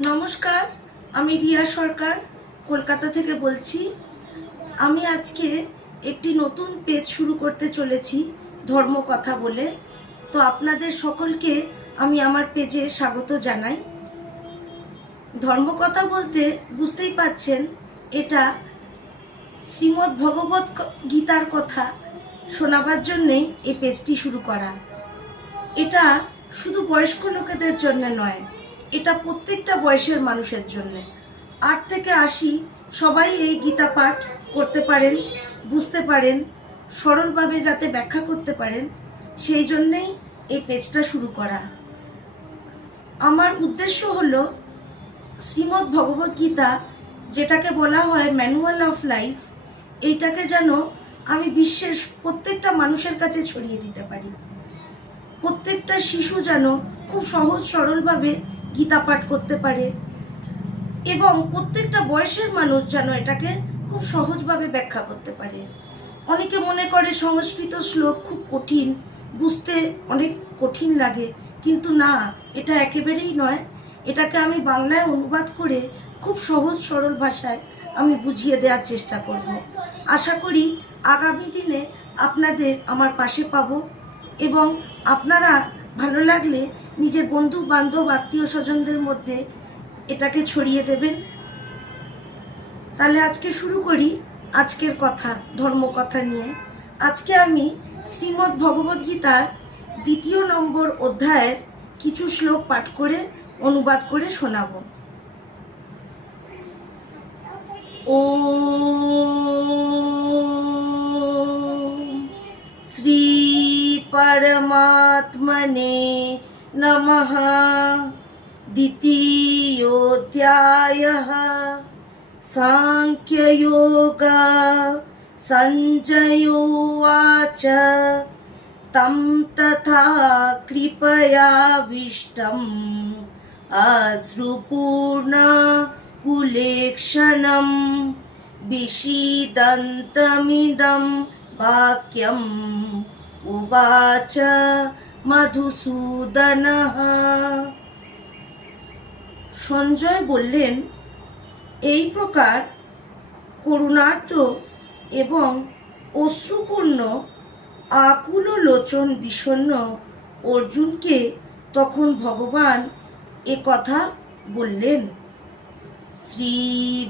নমস্কার, আমি রিয়া সরকার কলকাতা থেকে বলছি। আমি আজকে একটি নতুন পেজ শুরু করতে চলেছি, ধর্মকথা বলে। তো আপনাদের সকলকে আমি আমার পেজে স্বাগত জানাই। ধর্মকথা বলতে বুঝতেই পাচ্ছেন, এটা শ্রীমদ্ ভগবত গীতার কথা শোনাবার জন্যেই এই পেজটি শুরু করা। এটা শুধু বয়স্ক লোকেদের জন্য নয়, এটা প্রত্যেকটা বয়সের মানুষের জন্য। 8 থেকে 80 সবাই এই গীতা পাঠ করতে পারেন, বুঝতে পারেন, সরলভাবে যাতে ব্যাখ্যা করতে পারেন, সেই জন্যেই এই পেজটা শুরু করা। আমার উদ্দেশ্য হলো শ্রীমদ্ ভগবত গীতা, যেটাকে বলা হয় ম্যানুয়াল অফ লাইফ, এইটাকে যেন আমি বিশ্বের প্রত্যেকটা মানুষের কাছে ছড়িয়ে দিতে পারি। প্রত্যেকটা শিশু যেন খুব সহজ সরলভাবে গীতা পাঠ করতে পারে, এবং প্রত্যেকটা বয়সের মানুষ যেন এটাকে খুব সহজভাবে ব্যাখ্যা করতে পারে। অনেকে মনে করে সংস্কৃত শ্লোক খুব কঠিন, বুঝতে অনেক কঠিন লাগে, কিন্তু না, এটা একেবারেই নয়। এটাকে আমি বাংলায় অনুবাদ করে খুব সহজ সরল ভাষায় আমি বুঝিয়ে দেওয়ার চেষ্টা করব। আশা করি আগামী দিনে আপনাদের আমার পাশে পাবো, এবং আপনারা ভালো লাগলে নিজের বন্ধু বান্ধব আত্মীয় স্বজনদের মধ্যে এটাকে ছড়িয়ে দেবেন। তাহলে আজকে শুরু করি আজকের কথা, ধর্মকথা নিয়ে। আজকে আমি শ্রীমদ্ ভগবত গীতার 2 নম্বর অধ্যায়ের কিছু শ্লোক পাঠ করে অনুবাদ করে শোনাবো। ওম শ্রী परमात्मने नमः। द्वितीयोऽध्यायः सांख्ययोग। संजय उवाच तं तथा कृपयाविष्टम् अश्रुपूर्णकुलेक्षणं विषीदन्तमिदं वाक्यम् उवाच মধুসূদনঃ। সঞ্জয় বললেন, এই প্রকার করুণার্ত এবং অশ্রুপূর্ণ আকুল লোচন বিষণ্ণ অর্জুনকে তখন ভগবান এ কথা বললেন। শ্রী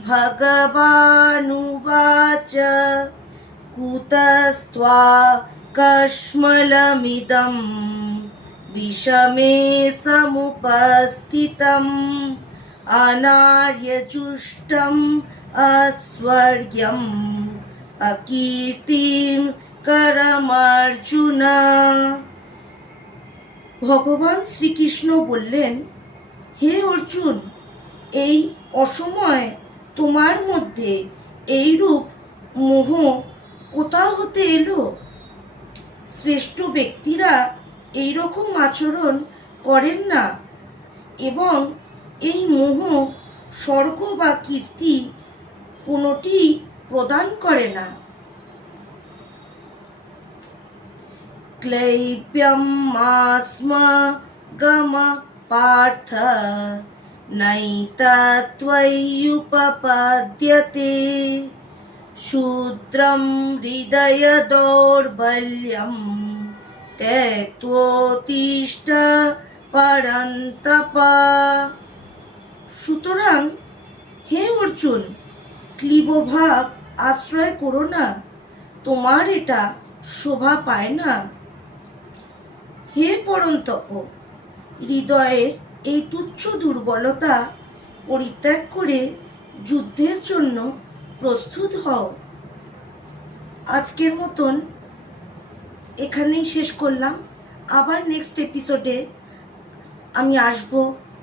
ভগবানুবাচ কুতস্ত্বা কস্মলমিদং বিষমে সমুপস্থিতম অনার্যজুষ্টম অস্বর্গ্যম অকীর্তিম করমর্জুন। ভগবান শ্রীকৃষ্ণ বললেন, হে অর্জুন, এই অসময়ে তোমার মধ্যে এইরূপ মোহ কোথা হতে এলো? শ্রেষ্ঠ ব্যক্তিরা এইরকম আচরণ করেন না, এবং এই মোহ স্বর্গ বা কীর্তি কোনোটি প্রদান করে না। ক্লৈব্যম মাস্মগম পার্থ নৈতত্ত্বয়্যুপপাদ্যতে শূদ্রম হৃদয় দৌর্বল্যম ত্যক্তোত্তিষ্ঠ পরন্তপ। সুতরাং হে অর্জুন, ক্লীবভাব আশ্রয় করো না, তোমার এটা শোভা পায় না। হে পরন্তপ, হৃদয়ের এই তুচ্ছ দুর্বলতা পরিত্যাগ করে যুদ্ধের জন্য প্রস্তুত হও। আজকের মতন এখানেই শেষ করলাম। আবার নেক্সট এপিসোডে আমি আসব,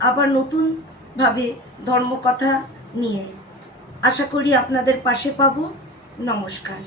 আবার নতুনভাবে ধর্মকথা নিয়ে। আশা করি আপনাদের পাশে পাবো। নমস্কার।